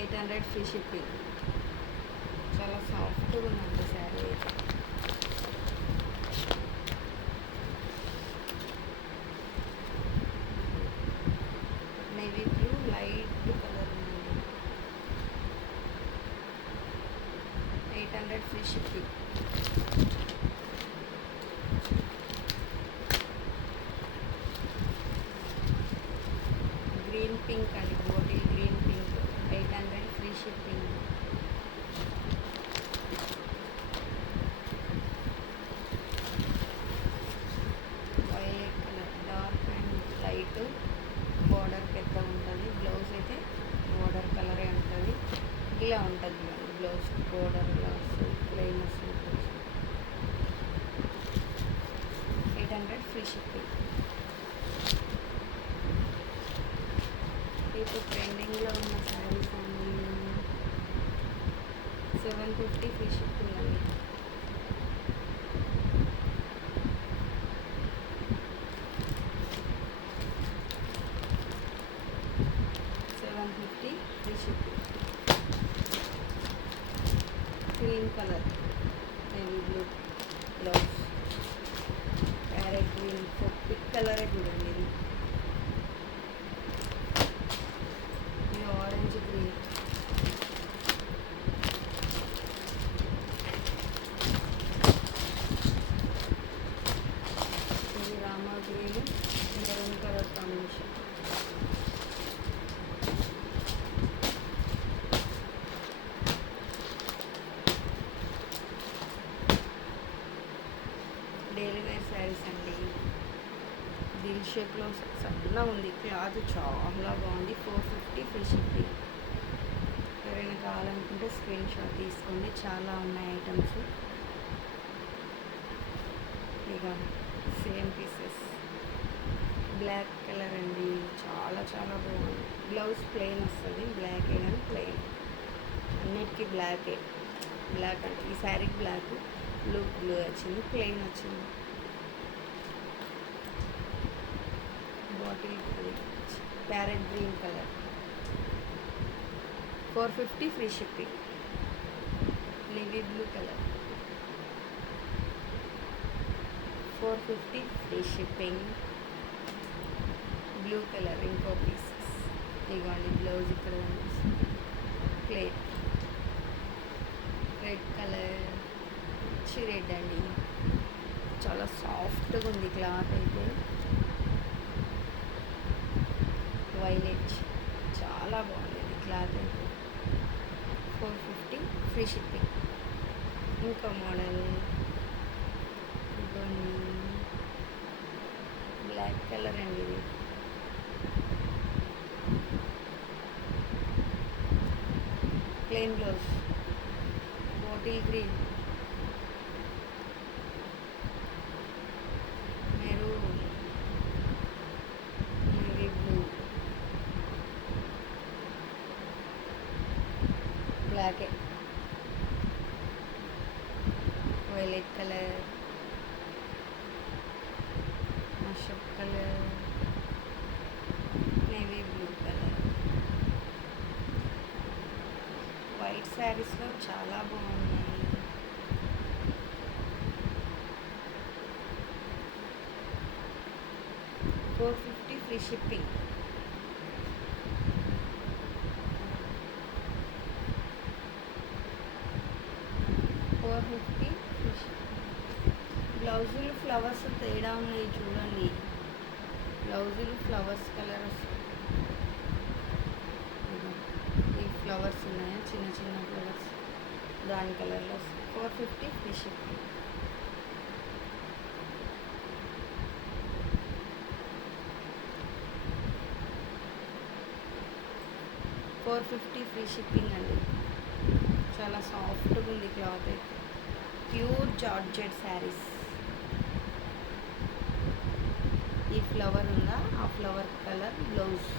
800 free shipping. చాలా సాఫ్ట్గా ఉందండి శారీ అయితే. నేవీ బ్లూ లైట్ కలర్ ఉందండి. 800 ఫ్రీ షిప్పింగ్. గ్రీన్ పింక్ అండి, bottle green pink. 800 free shipping. Violet colour dark and light, border పెద్ద ఉంటుంది. బ్లౌజ్ అయితే బార్డర్ కలరే ఉంటుంది. ఇలా ఉంటుంది బ్లౌజ్, బార్డర్ బ్లౌజ్ ప్లెయిన్ వస్తుంది. 800 ఫ్రీ షిప్పింగ్. ఇప్పుడు ట్రెండింగ్లో ఉన్న శారీస్ అండి. 750 ఫ్రీ షిప్పింగ్ అండి. Free shipping. Green colour navy blue blouse, parrot green pink కలరే చూడండి. ఇది ఆరెంజ్ గ్రీన్, ఇది Rama green, maroon colour combination. Daily wear saris అండి. దిల్ షేప్లో సన్నగా ఉంది, క్లాత్ చాలా బాగుంది. 450 ఫ్రీ షిప్పింగ్. ఎవరైనా కావాలనుకుంటే స్క్రీన్ షాట్ తీసుకోండి, చాలా ఉన్నాయి ఐటమ్స్. ఇక సేమ్ పీసెస్ బ్లాక్ కలర్ అండి, చాలా చాలా బాగుంది. బ్లౌజ్ ప్లెయిన్ వస్తుంది, బ్లాక్ కానీ ప్లెయిన్, అన్నిటికీ బ్లాకే. బ్లాక్ అంటే ఈ శారీకి బ్లాక్, బ్లూ బ్లూ వచ్చింది, ప్లెయిన్ వచ్చింది. Bottle parrot green colour. 450 free shipping. Navy blue colour. 450 free shipping. Blue colour ఇంకో పీసెస్. ఇదిగోండి బ్లౌజ్ ఇక్కడ కనిపిస్తుంది, ప్లేట్. రెడ్ కలర్, మంచి రెడ్ అండి, చాలా సాఫ్ట్గా ఉంది క్లాత్ అయితే. వైలెట్, చాలా బాగుంది క్లాత్ అయితే. 450 ఫ్రీ షిప్పింగ్. ఇంకో మోడల్ ఇదిగోండి, బ్లాక్ కలర్ అండి. ఇది plain blouse, bottle green, maroon, navy blue, బ్లాకే, వైలెట్ కలర్, మషప్ colour, navy blue colour. White శారీస్లో చాలా బాగున్నాయి. $450 ఫ్రీ షిప్పింగ్. బ్లౌజులు ఫ్లవర్స్ తేడా ఉన్నాయి చూడండి. బ్లౌజులు ఫ్లవర్స్ కలర్ వస్తాయి. ఈ ఫ్లవర్స్ ఉన్నాయా, చిన్న చిన్న ఫ్లవర్స్, దాని కలర్లో వస్తాయి. 450 ఫ్రీ షిప్పింగ్. $450 ఫ్రీ షిప్పింగ్ అండి. చాలా సాఫ్ట్గా ఉంది క్లాత్ అయితే. Pure georgette saris. ఈ ఫ్లవర్ ఉందా, ఆ ఫ్లవర్ కలర్ బ్లౌజ్.